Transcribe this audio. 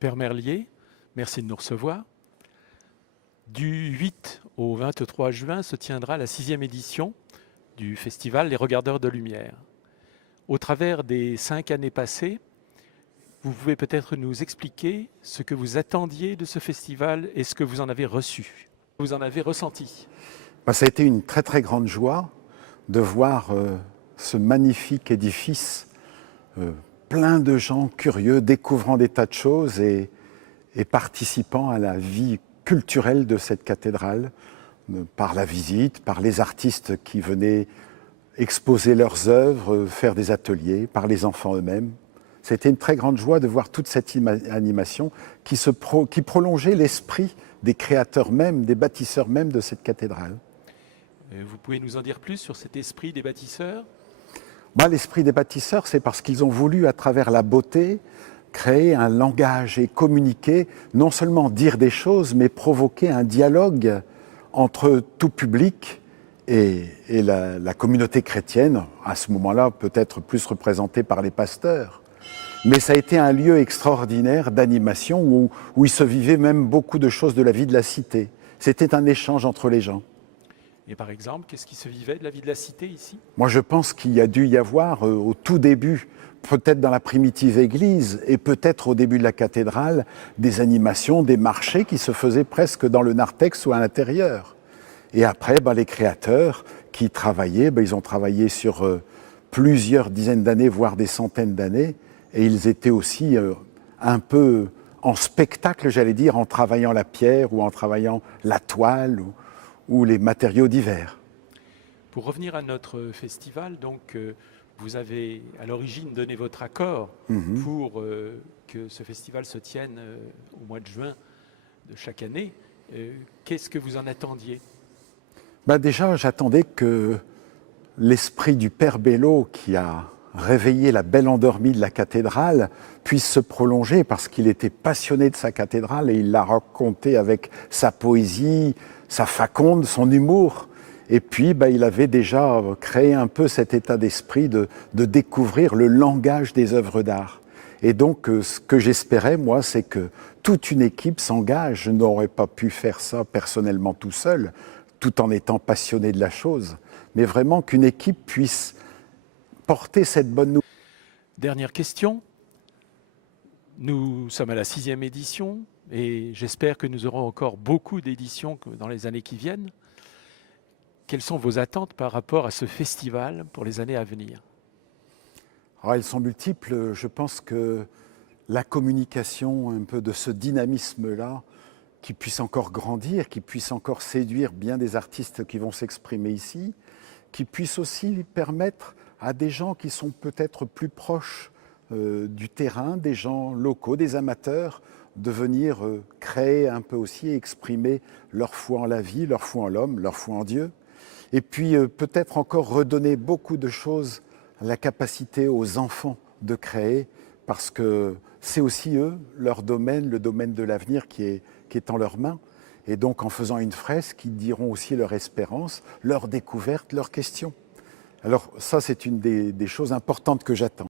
Père Merlier, merci de nous recevoir. Du 8 au 23 juin se tiendra la 6e édition du festival Les Regardeurs de Lumière. Au travers des 5 années passées, vous pouvez peut-être nous expliquer ce que vous attendiez de ce festival et ce que vous en avez reçu, vous en avez ressenti. Ça a été une très très grande joie de voir ce magnifique édifice, plein de gens curieux, découvrant des tas de choses et participant à la vie culturelle de cette cathédrale, par la visite, par les artistes qui venaient exposer leurs œuvres, faire des ateliers, par les enfants eux-mêmes. C'était une très grande joie de voir toute cette animation qui prolongeait l'esprit des créateurs mêmes, des bâtisseurs mêmes de cette cathédrale. Vous pouvez nous en dire plus sur cet esprit des bâtisseurs ? L'esprit des bâtisseurs, c'est parce qu'ils ont voulu, à travers la beauté, créer un langage et communiquer, non seulement dire des choses, mais provoquer un dialogue entre tout public et la communauté chrétienne, à ce moment-là peut-être plus représentée par les pasteurs. Mais ça a été un lieu extraordinaire d'animation où il se vivait même beaucoup de choses de la vie de la cité. C'était un échange entre les gens. Et par exemple, qu'est-ce qui se vivait de la vie de la cité ici ? Moi, je pense qu'il y a dû y avoir au tout début, peut-être dans la primitive église et peut-être au début de la cathédrale, des animations, des marchés qui se faisaient presque dans le narthex ou à l'intérieur. Et après, les créateurs qui travaillaient, ils ont travaillé sur plusieurs dizaines d'années, voire des centaines d'années, et ils étaient aussi un peu en spectacle, j'allais dire, en travaillant la pierre ou en travaillant la toile ou les matériaux divers. Pour revenir à notre festival, donc, vous avez à l'origine donné votre accord pour que ce festival se tienne au mois de juin de chaque année. Qu'est-ce que vous en attendiez ? Déjà, j'attendais que l'esprit du Père Bello, qui a réveillé la belle endormie de la cathédrale, puisse se prolonger parce qu'il était passionné de sa cathédrale et il l'a raconté avec sa poésie, sa faconde, son humour. Et puis, il avait déjà créé un peu cet état d'esprit de découvrir le langage des œuvres d'art. Et donc, ce que j'espérais, moi, c'est que toute une équipe s'engage. Je n'aurais pas pu faire ça personnellement tout seul, tout en étant passionné de la chose, mais vraiment qu'une équipe puisse porter cette bonne nouvelle. Dernière question. Nous sommes à la 6e édition et j'espère que nous aurons encore beaucoup d'éditions dans les années qui viennent. Quelles sont vos attentes par rapport à ce festival pour les années à venir ? Elles sont multiples. Je pense que la communication, un peu de ce dynamisme-là, qui puisse encore grandir, qui puisse encore séduire bien des artistes qui vont s'exprimer ici, qui puisse aussi permettre à des gens qui sont peut-être plus proches du terrain, des gens locaux, des amateurs, de venir créer un peu aussi et exprimer leur foi en la vie, leur foi en l'homme, leur foi en Dieu. Et puis peut-être encore redonner beaucoup de choses, la capacité aux enfants de créer, parce que c'est aussi eux, leur domaine, le domaine de l'avenir qui est en leurs mains. Et donc en faisant une fresque, ils diront aussi leur espérance, leur découverte, leurs questions. Alors ça, c'est une des choses importantes que j'attends.